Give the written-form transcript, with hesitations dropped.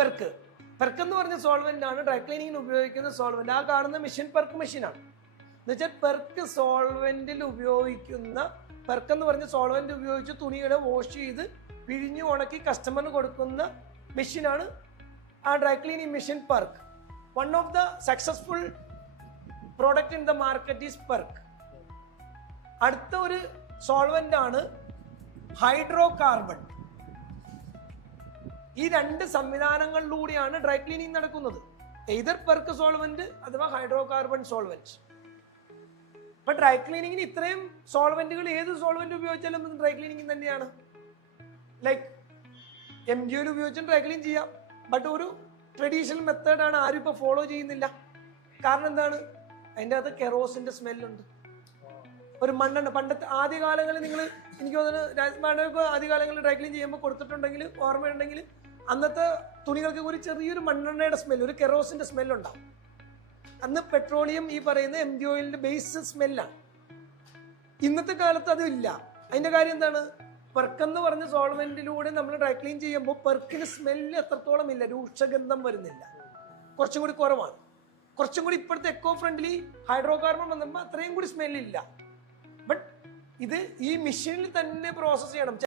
Perc. Perc എന്ന് പറഞ്ഞ solvent ആണ് ഡ്രൈ ക്ലീനിങ്ങിന് ഉപയോഗിക്കുന്ന സോൾവെന്റ്. ആ കാണുന്ന മെഷീൻ പെർക്ക് മെഷീനാണ്. എന്ന് വെച്ചാൽ പെർക്ക് സോൾവെന്റിൽ ഉപയോഗിക്കുന്ന പെർക്ക് എന്ന് പറഞ്ഞ സോൾവെന്റ് ഉപയോഗിച്ച് തുണികളെ വാഷ് ചെയ്ത് പിഴിഞ്ഞു ഉണക്കി കസ്റ്റമറിന് കൊടുക്കുന്ന മെഷീനാണ് ആ dry cleaning machine perc. One of the successful product in the market is perc. അടുത്ത ഒരു സോൾവെന്റ് ആണ് ഹൈഡ്രോ കാർബൺ. ഈ രണ്ട് സംവിധാനങ്ങളിലൂടെയാണ് ഡ്രൈ ക്ലീനിങ് നടക്കുന്നത്. എയ്തർ പെർക്ക് സോൾവെന്റ് അഥവാ ഹൈഡ്രോ കാർബൺ സോൾവെന്റ്. അപ്പൊ ഡ്രൈ ക്ലീനിങ്ങിന് ഇത്രയും സോൾവെന്റുകൾ, ഏത് സോൾവെന്റ് ഉപയോഗിച്ചാലും ഡ്രൈ ക്ലീനിങ് തന്നെയാണ്. ലൈക്ക് MGO ഉപയോഗിച്ചും ഡ്രൈ ക്ലീൻ ചെയ്യാം. ബട്ട് ഒരു ട്രഡീഷണൽ മെത്തേഡാണ് ആരും ഇപ്പൊ ഫോളോ ചെയ്യുന്നില്ല. കാരണം എന്താണ്? അതിൻ്റെ അകത്ത് കെറോസിന്റെ സ്മെല്ലുണ്ട്, ഒരു മണ്ണെണ്ണ. പണ്ടത്തെ ആദ്യകാലങ്ങളിൽ നിങ്ങൾ, എനിക്ക് തോന്നുന്നു ആദ്യകാലങ്ങളിൽ ഡ്രൈ ക്ലീൻ ചെയ്യുമ്പോൾ കൊടുത്തിട്ടുണ്ടെങ്കിൽ, ഓർമ്മയുണ്ടെങ്കിൽ, അന്നത്തെ തുണികൾക്ക് ഒരു ചെറിയൊരു മണ്ണെണ്ണയുടെ സ്മെല്ല്, ഒരു കെറോസിന്റെ സ്മെല്ലുണ്ടാവും. അന്ന് പെട്രോളിയം, ഈ പറയുന്ന MGO ഓയിലിന്റെ ബേസ് സ്മെല്ലാണ്. ഇന്നത്തെ കാലത്ത് അതില്ല. അതിന്റെ കാര്യം എന്താണ്? പെർക്ക് എന്ന് പറഞ്ഞ സോൾവെന്റിലൂടെ നമ്മൾ ഡ്രൈ ക്ലീൻ ചെയ്യുമ്പോൾ പെർക്കിന് സ്മെല്ല് എത്രത്തോളം ഇല്ല, രൂക്ഷഗന്ധം വരുന്നില്ല, കുറച്ചും കൂടി കുറവാണ്. കുറച്ചും കൂടി ഇപ്പോഴത്തെ എക്കോ ഫ്രണ്ട്ലി ഹൈഡ്രോ കാർബൺ വന്നപ്പോൾ അത്രയും കൂടി സ്മെല്ലില്ല. ബട്ട് ഇത് ഈ മെഷീനിൽ തന്നെ പ്രോസസ് ചെയ്യണം.